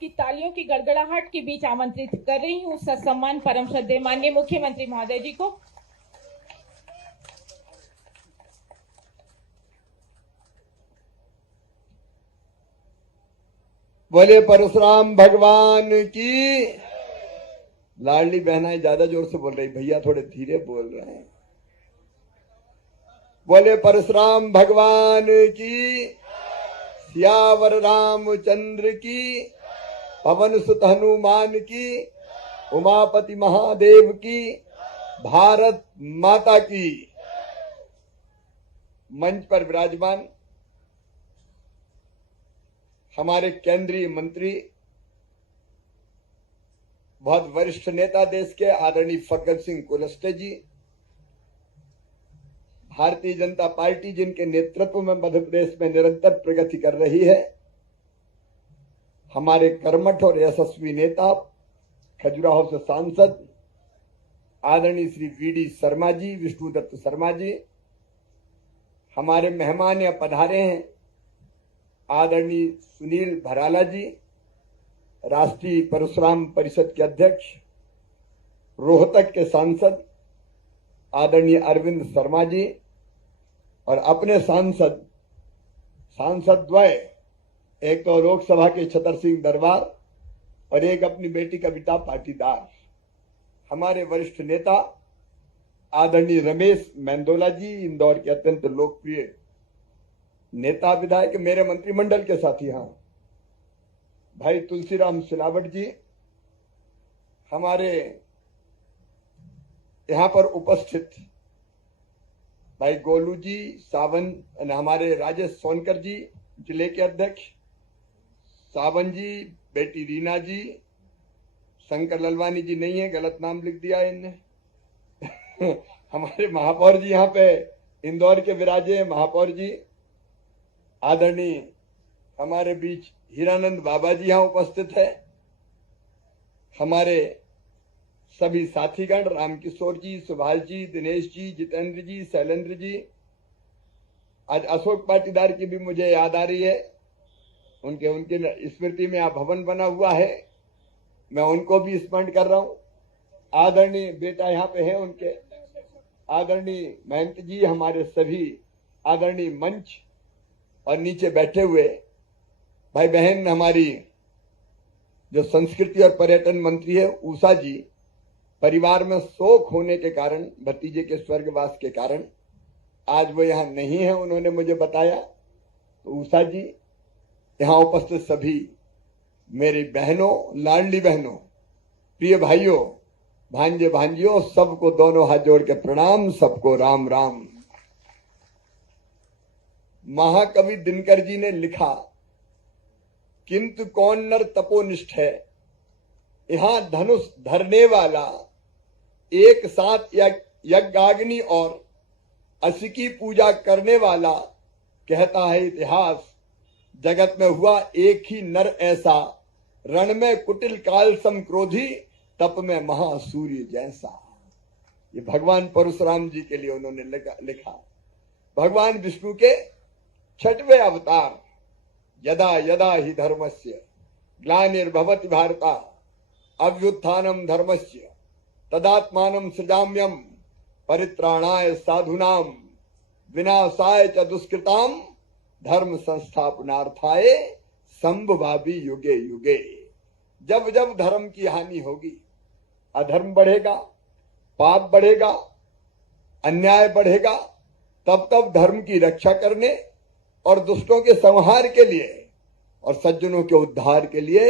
आपकी तालियों की गड़गड़ाहट के बीच आमंत्रित कर रही हूँ ससम्मान परम श्रद्धेय माननीय मुख्यमंत्री महोदय जी को। बोले परशुराम भगवान की। लाडली बहनाएं ज्यादा जोर से बोल रही, भैया थोड़े धीरे बोल रहे हैं। बोले परशुराम भगवान की, सियावर रामचंद्र की, पवन सुत हनुमान की, उमापति महादेव की, भारत माता की। मंच पर विराजमान हमारे केंद्रीय मंत्री, बहुत वरिष्ठ नेता देश के आदरणीय फग्गन सिंह कुलस्ते जी, भारतीय जनता पार्टी जिनके नेतृत्व में मध्य प्रदेश में निरंतर प्रगति कर रही है, हमारे कर्मठ और यशस्वी नेता, खजुराहो से सांसद आदरणीय श्री वीडी शर्मा जी, विष्णुदत्त शर्मा जी, हमारे मेहमान या पधारे हैं आदरणीय सुनील भराला जी, राष्ट्रीय परशुराम परिषद के अध्यक्ष, रोहतक के सांसद आदरणीय अरविंद शर्मा जी, और अपने सांसद द्वय, एक तो लोकसभा के छतर सिंह दरबार और एक अपनी बेटी कविता पाटीदार, हमारे वरिष्ठ नेता आदरणीय रमेश मेंदोला जी, इंदौर के अत्यंत लोकप्रिय नेता विधायक, मेरे मंत्रिमंडल के साथी, हाँ भाई तुलसीराम सिलावट जी, हमारे यहां पर उपस्थित भाई गोलू जी सावन, हमारे राजेश सोनकर जी जिले के अध्यक्ष, सावन जी, बेटी रीना जी, शंकर ललवानी जी नहीं है, गलत नाम लिख दिया इनने हमारे महापौर जी यहाँ पे इंदौर के विराजे महापौर जी, आदरणीय हमारे बीच हीरानंद बाबा जी यहाँ उपस्थित है, हमारे सभी साथीगण रामकिशोर जी, सुभाष जी, दिनेश जी, जितेंद्र जी, शैलेंद्र जी, आज अशोक पाटीदार की भी मुझे याद आ रही है, उनके स्मृति में यहाँ भवन बना हुआ है, मैं उनको भी स्मरण कर रहा हूँ। आदरणीय बेटा यहाँ पे है उनके, आदरणीय महंत जी, हमारे सभी आदरणीय मंच और नीचे बैठे हुए भाई बहन, हमारी जो संस्कृति और पर्यटन मंत्री है उषा जी, परिवार में शोक होने के कारण, भतीजे के स्वर्गवास के कारण आज वो यहाँ नहीं है, उन्होंने मुझे बताया। तो उषा जी, यहाँ उपस्थित सभी मेरी बहनों, लाडली बहनों, प्रिय भाइयों, भांजे भांजियों, सबको दोनों हाथ जोड़ के प्रणाम, सबको राम राम। महाकवि दिनकर जी ने लिखा, किंतु कौन नर तपोनिष्ठ है, यहां धनुष धरने वाला, एक साथ यज्ञाग्नि और असी की पूजा करने वाला, कहता है इतिहास, जगत में हुआ एक ही नर ऐसा, रण में कुटिल काल सम क्रोधी, तप में महासूर्य जैसा। ये भगवान परशुराम जी के लिए उन्होंने लिखा। भगवान विष्णु के 6वें अवतार, यदा यदा ही धर्मस्य ग्लानिर्भवति भारत अभ्युत्थानम धर्मस्य तदात्मानं सृजाम्यहम् परित्राणाय साधूनां विनाशाय च दुष्कृतां धर्म संस्थापनार्थाय संभवामि युगे युगे। जब जब धर्म की हानि होगी, अधर्म बढ़ेगा, पाप बढ़ेगा, अन्याय बढ़ेगा, तब तब धर्म की रक्षा करने और दुष्टों के संहार के लिए और सज्जनों के उद्धार के लिए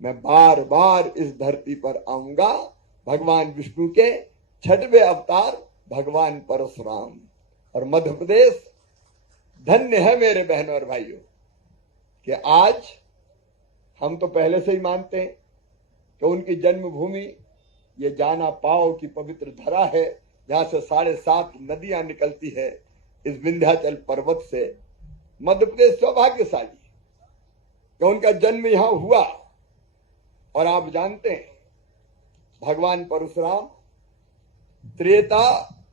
मैं बार बार इस धरती पर आऊंगा। भगवान विष्णु के 6वें अवतार भगवान परशुराम। और मध्य प्रदेश धन्य है मेरे बहनों और भाइयों कि आज हम तो पहले से ही मानते हैं कि उनकी जन्मभूमि ये जाना पाओ की पवित्र धरा है, जहां से 7.5 नदियां निकलती है इस विंध्याचल पर्वत से। मध्य प्रदेश सौभाग्यशाली कि उनका जन्म यहां हुआ। और आप जानते हैं भगवान परशुराम त्रेता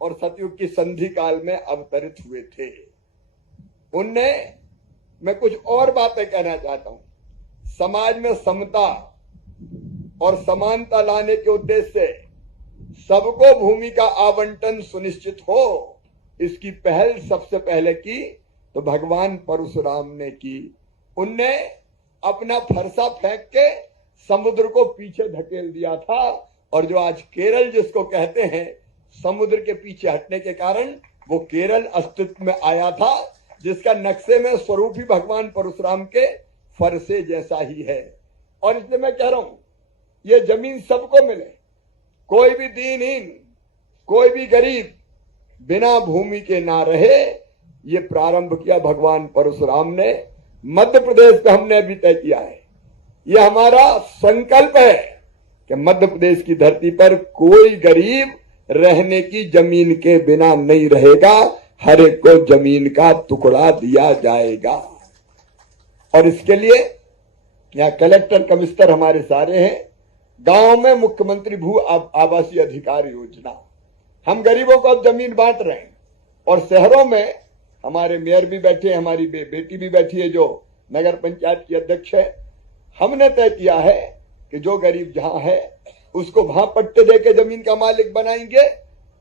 और सतयुग की संधि काल में अवतरित हुए थे। उनने, मैं कुछ और बातें कहना चाहता हूं, समाज में समता और समानता लाने के उद्देश्य से सबको भूमि का आवंटन सुनिश्चित हो, इसकी पहल सबसे पहले की तो भगवान परशुराम ने की। उनने अपना फरसा फेंक के समुद्र को पीछे धकेल दिया था, और जो आज केरल जिसको कहते हैं, समुद्र के पीछे हटने के कारण वो केरल अस्तित्व में आया था, जिसका नक्शे में स्वरूप ही भगवान परशुराम के फरसे जैसा ही है। और इसलिए मैं कह रहा हूं, ये जमीन सबको मिले, कोई भी दीनहीन, कोई भी गरीब बिना भूमि के ना रहे। ये प्रारंभ किया भगवान परशुराम ने। मध्य प्रदेश पे हमने अभी तय किया है, ये हमारा संकल्प है कि मध्य प्रदेश की धरती पर कोई गरीब रहने की जमीन के बिना नहीं रहेगा, हर एक को जमीन का टुकड़ा दिया जाएगा। और इसके लिए यहाँ कलेक्टर कमिश्नर हमारे सारे हैं। गांव में मुख्यमंत्री भू आवासीय अधिकार योजना, हम गरीबों को अब जमीन बांट रहे हैं। और शहरों में हमारे मेयर भी बैठे हैं, हमारी बेटी भी बैठी है जो नगर पंचायत की अध्यक्ष है। हमने तय किया है कि जो गरीब जहां है उसको वहां पट्टे देके जमीन का मालिक बनाएंगे,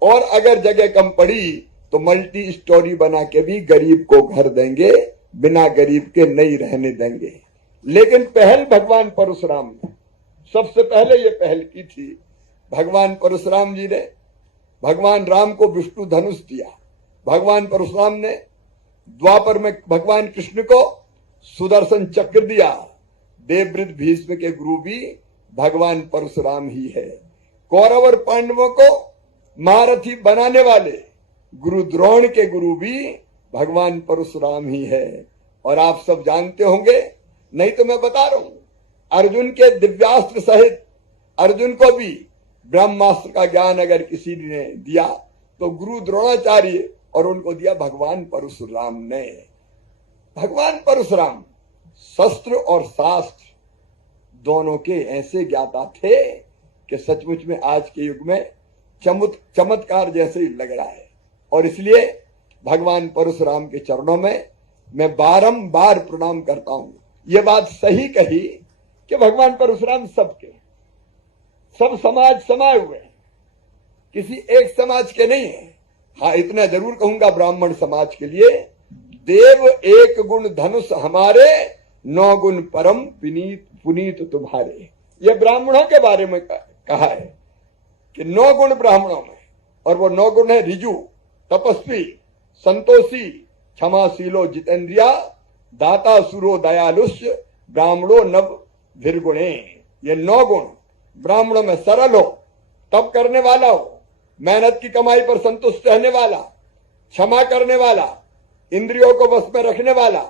और अगर जगह कम पड़ी तो मल्टी स्टोरी बना के भी गरीब को घर देंगे, बिना गरीब के नहीं रहने देंगे। लेकिन पहल भगवान परशुराम ने सबसे पहले ये पहल की थी। भगवान परशुराम जी ने भगवान राम को विष्णु धनुष दिया। भगवान परशुराम ने द्वापर में भगवान कृष्ण को सुदर्शन चक्र दिया। देवव्रत भीष्म के गुरु भी भगवान परशुराम ही है। कौरव और पांडवों को महारथी बनाने वाले गुरु द्रोण के गुरु भी भगवान परशुराम ही है। और आप सब जानते होंगे, नहीं तो मैं बता रहा हूं, अर्जुन के दिव्यास्त्र सहित अर्जुन को भी ब्रह्मास्त्र का ज्ञान अगर किसी ने दिया तो गुरु द्रोणाचार्य, और उनको दिया भगवान परशुराम ने। भगवान परशुराम शस्त्र और शास्त्र दोनों के ऐसे ज्ञाता थे कि सचमुच में आज के युग में चमत्कार जैसे ही लग रहा है। और इसलिए भगवान परशुराम के चरणों में मैं बारंबार प्रणाम करता हूं। यह बात सही कही कि भगवान परशुराम सबके, सब समाज समाये हुए हैं, किसी एक समाज के नहीं है। हाँ, इतना जरूर कहूंगा ब्राह्मण समाज के लिए, देव एक गुण धनुष हमारे, 9 गुण परम पुनीत तुम्हारे। ये ब्राह्मणों के बारे में कहा है कि 9 गुण ब्राह्मणों में, और वो 9 गुण है ऋजु, तपस्वी, संतोषी, क्षमाशीलो, जितेंद्रिया, दाता सुरो, दयालुष्य, ब्राह्मणो नव वीरगुणे। ये 9 गुण ब्राह्मणों में सरल हो, तप करने वाला हो, मेहनत की कमाई पर संतुष्ट रहने वाला, क्षमा करने वाला, इंद्रियों को वश में रखने वाला,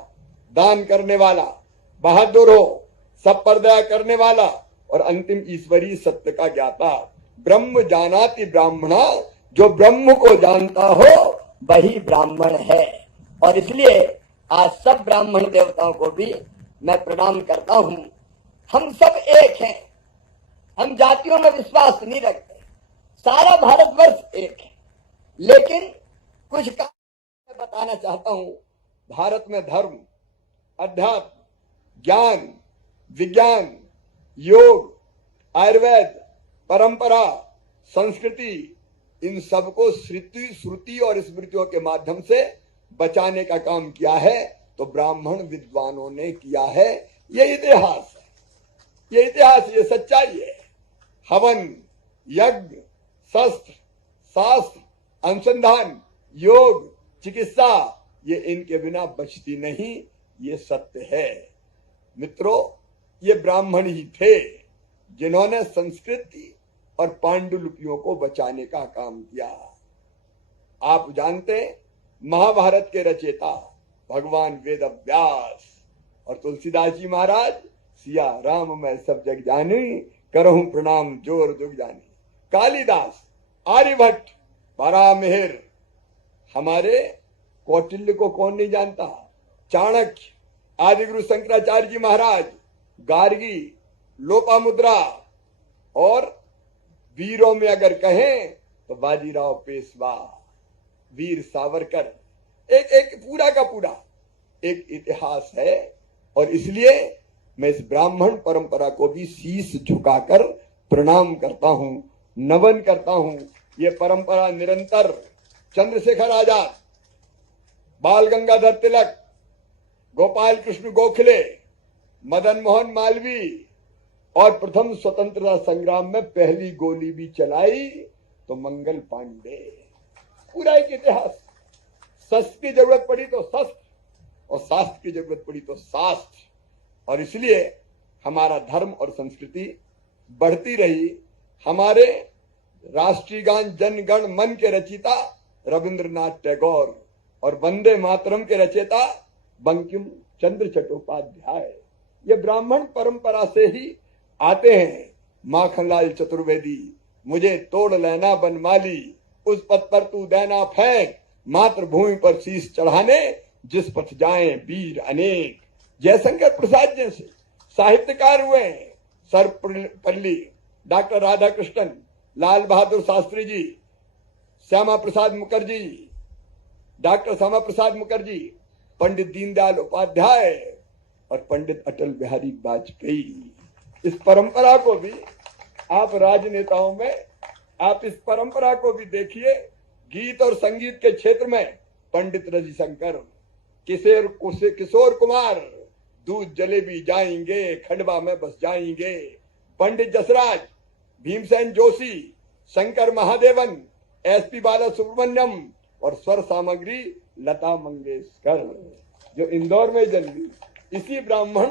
दान करने वाला, बहादुर हो, सब पर दया करने वाला, और अंतिम ईश्वरीय सत्य का ज्ञाता। ब्रह्म जानाति ब्राह्मणा, जो ब्रह्म को जानता हो वही ब्राह्मण है। और इसलिए आज सब ब्राह्मण देवताओं को भी मैं प्रणाम करता हूं। हम सब एक हैं, हम जातियों में विश्वास नहीं रखते, सारा भारतवर्ष एक है। लेकिन कुछ काम मैं बताना चाहता हूं। भारत में धर्म, अध्यात्म, ज्ञान, विज्ञान, योग, आयुर्वेद, परंपरा, संस्कृति, इन सबको श्रुति और स्मृतियों के माध्यम से बचाने का काम किया है तो ब्राह्मण विद्वानों ने किया है। ये इतिहास है, ये इतिहास, ये सच्चाई है। हवन, यज्ञ, शस्त्र, शास्त्र, अनुसंधान, योग, चिकित्सा, ये इनके बिना बचती नहीं, ये सत्य है। मित्रों, ये ब्राह्मण ही थे जिन्होंने संस्कृति और पांडुलिपियों को बचाने का काम किया। आप जानते हैं, महाभारत के रचयिता भगवान वेद व्यास और तुलसीदास जी महाराज, सिया राम मैं सब जग जानी, करहूं प्रणाम जोर जुग जानी। कालिदास, आर्यभट्ट, परामिहिर, हमारे कौटिल्य को कौन नहीं जानता, चाणक्य, आदिगुरु शंकराचार्य जी महाराज, गार्गी, लोपामुद्रा, और वीरों में अगर कहें तो बाजीराव पेशवा, वीर सावरकर, एक एक पूरा का पूरा एक इतिहास है। और इसलिए मैं इस ब्राह्मण परंपरा को भी शीश झुकाकर प्रणाम करता हूं, नमन करता हूं। ये परंपरा निरंतर चंद्रशेखर आजाद, बाल गंगाधर तिलक, गोपाल कृष्ण गोखले, मदन मोहन मालवीय और प्रथम स्वतंत्रता संग्राम में पहली गोली भी चलाई तो मंगल पांडे। पूरा एक इतिहास। शस्त्र की जरूरत पड़ी तो शस्त्र और शास्त्र की जरूरत पड़ी तो शास्त्र। और इसलिए हमारा धर्म और संस्कृति बढ़ती रही। हमारे राष्ट्रीय गान जन गण मन के रचयिता रविंद्रनाथ टैगोर और वंदे मातरम के रचयिता बंकिम चंद्र चट्टोपाध्याय ये ब्राह्मण परंपरा से ही आते हैं। माखनलाल चतुर्वेदी, मुझे तोड़ लेना बनमाली, उस पथ पर तू देना फेंक, मातृभूमि पर शीश चढ़ाने जिस पथ जाएं वीर अनेक। जयशंकर प्रसाद जैसे साहित्यकार हुए हैं। सर्वपल्ली, डॉक्टर राधाकृष्णन, लाल बहादुर शास्त्री जी, श्यामा प्रसाद मुखर्जी, डॉक्टर श्यामा प्रसाद मुखर्जी, पंडित दीनदयाल उपाध्याय और पंडित अटल बिहारी वाजपेयी। इस परंपरा को भी आप राजनेताओं में आप इस परंपरा को भी देखिए। गीत और संगीत के क्षेत्र में पंडित रविशंकर, किशोर कुमार, दूध जलेबी जाएंगे, खंडवा में बस जाएंगे, पंडित जसराज, भीमसेन जोशी, शंकर महादेवन, एसपी बालासुब्रमण्यम और स्वर सामग्री लता मंगेशकर जो इंदौर में जन्मी इसी ब्राह्मण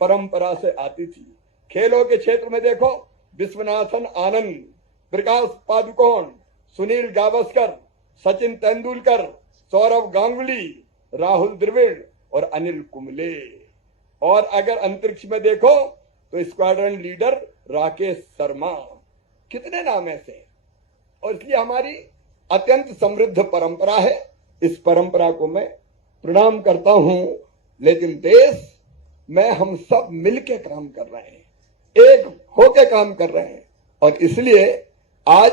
परंपरा से आती थी। खेलों के क्षेत्र में देखो, विश्वनाथन आनंद, प्रकाश पादुकोण, सुनील गावस्कर, सचिन तेंदुलकर, सौरव गांगुली, राहुल द्रविड़ और अनिल कुंबले। और अगर अंतरिक्ष में देखो तो स्क्वाड्रन लीडर राकेश शर्मा। कितने नाम ऐसे हैं। और इसलिए हमारी अत्यंत समृद्ध परंपरा है। इस परंपरा को मैं प्रणाम करता हूं। लेकिन देश में हम सब मिलकर काम कर रहे हैं, एक होकर काम कर रहे हैं। और इसलिए आज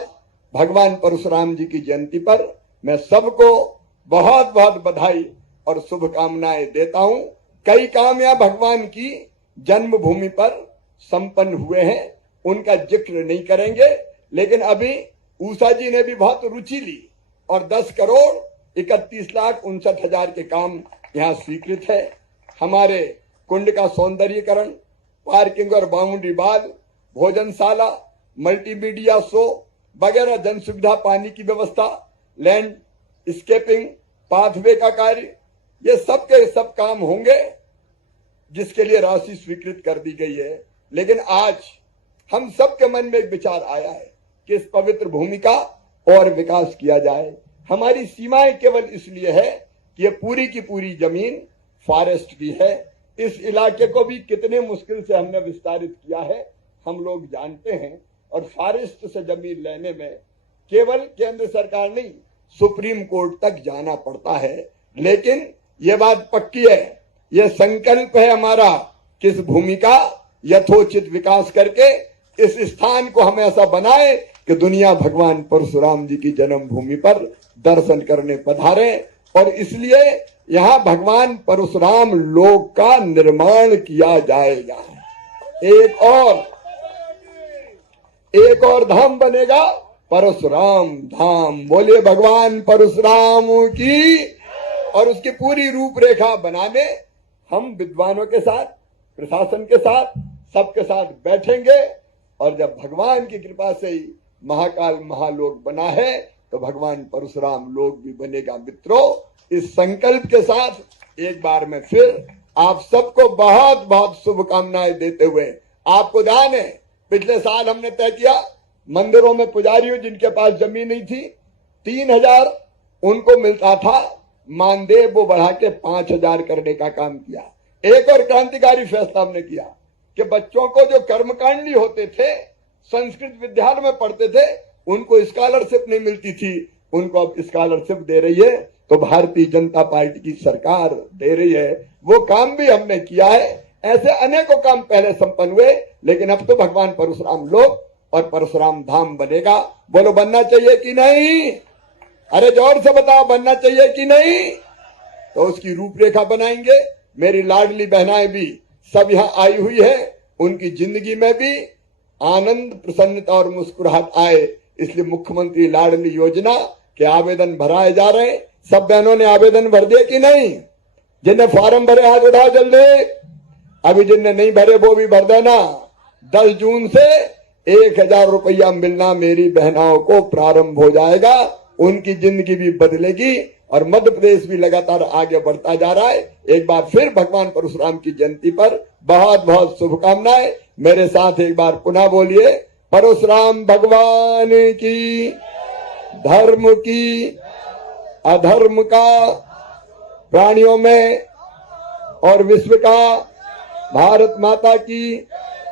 भगवान परशुराम जी की जयंती पर मैं सबको बहुत बहुत बधाई और शुभकामनाएं देता हूं। कई काम यहाँ भगवान की जन्मभूमि पर संपन्न हुए हैं, उनका जिक्र नहीं करेंगे। लेकिन अभी ऊषा जी ने भी बहुत रुचि ली और 10,31,59,000 के काम यहाँ स्वीकृत है। हमारे कुंड का सौंदर्यीकरण, पार्किंग और बाउंड्री वाल, भोजनशाला, मल्टीमीडिया शो वगैरह, जन सुविधा, पानी की व्यवस्था, लैंड स्केपिंग, पाथवे का कार्य, ये सब के सब काम होंगे जिसके लिए राशि स्वीकृत कर दी गई है। लेकिन आज हम सबके मन में एक विचार आया है कि इस पवित्र भूमि का और विकास किया जाए। हमारी सीमाएं केवल इसलिए है कि ये पूरी की पूरी जमीन फॉरेस्ट की है। इस इलाके को भी कितने मुश्किल से हमने विस्तारित किया है हम लोग जानते हैं। और फॉरेस्ट से जमीन लेने में केवल केंद्र सरकार नहीं, सुप्रीम कोर्ट तक जाना पड़ता है। लेकिन ये बात पक्की है, ये संकल्प है हमारा कि इस भूमि का यथोचित विकास करके इस स्थान को हम ऐसा बनाए कि दुनिया भगवान परशुराम जी की जन्मभूमि पर दर्शन करने पधारे। और इसलिए यहाँ भगवान परशुराम लोक का निर्माण किया जाएगा। एक और धाम बनेगा, परशुराम धाम। बोले भगवान परशुराम की। और उसकी पूरी रूपरेखा बनाने हम विद्वानों के साथ, प्रशासन के साथ, सबके साथ बैठेंगे। और जब भगवान की कृपा से ही महाकाल महालोक बना है तो भगवान परशुराम लोक भी बनेगा। मित्रों, इस संकल्प के साथ एक बार में फिर आप सबको बहुत बहुत शुभकामनाएं देते हुए, आपको ध्यान है पिछले साल हमने तय किया मंदिरों में पुजारियों जिनके पास जमीन नहीं थी 3,000 उनको मिलता था, मानदेय वो बढ़ा के 5,000 करने का काम किया। एक और क्रांतिकारी फैसला हमने किया कि बच्चों को जो कर्मकांडी होते थे, संस्कृत विद्यालय में पढ़ते थे, उनको स्कॉलरशिप नहीं मिलती थी, उनको अब स्कॉलरशिप दे रही है। तो भारतीय जनता पार्टी की सरकार दे रही है, वो काम भी हमने किया है। ऐसे अनेकों काम पहले संपन्न हुए, लेकिन अब तो भगवान परशुराम लोक और परशुराम धाम बनेगा। बोलो बनना चाहिए कि नहीं? अरे जोर से बताओ, बनना चाहिए कि नहीं? तो उसकी रूपरेखा बनाएंगे। मेरी लाडली बहनाएं भी सब यहाँ आई हुई है, उनकी जिंदगी में भी आनंद, प्रसन्नता और मुस्कुराहट आए, इसलिए मुख्यमंत्री लाडली योजना के आवेदन भराए जा रहे हैं। सब बहनों ने आवेदन भर दिए कि नहीं? जिन्हें फॉर्म भरे हाथ उठाओ जल्दी। अभी जिनने नहीं भरे वो भी भर देना। 10 जून से 1000 रुपया मिलना मेरी बहनाओं को प्रारंभ हो जाएगा। उनकी जिंदगी भी बदलेगी और मध्य प्रदेश भी लगातार आगे बढ़ता जा रहा है। एक बार फिर भगवान परशुराम की जयंती पर बहुत बहुत शुभकामनाएं। मेरे साथ एक बार पुनः बोलिए, परशुराम भगवान की, धर्म की, अधर्म का, प्राणियों में और विश्व का, भारत माता की,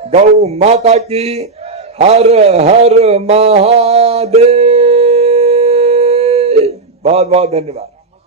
गौ माता की, हर हर महादेव। बहुत बहुत धन्यवाद।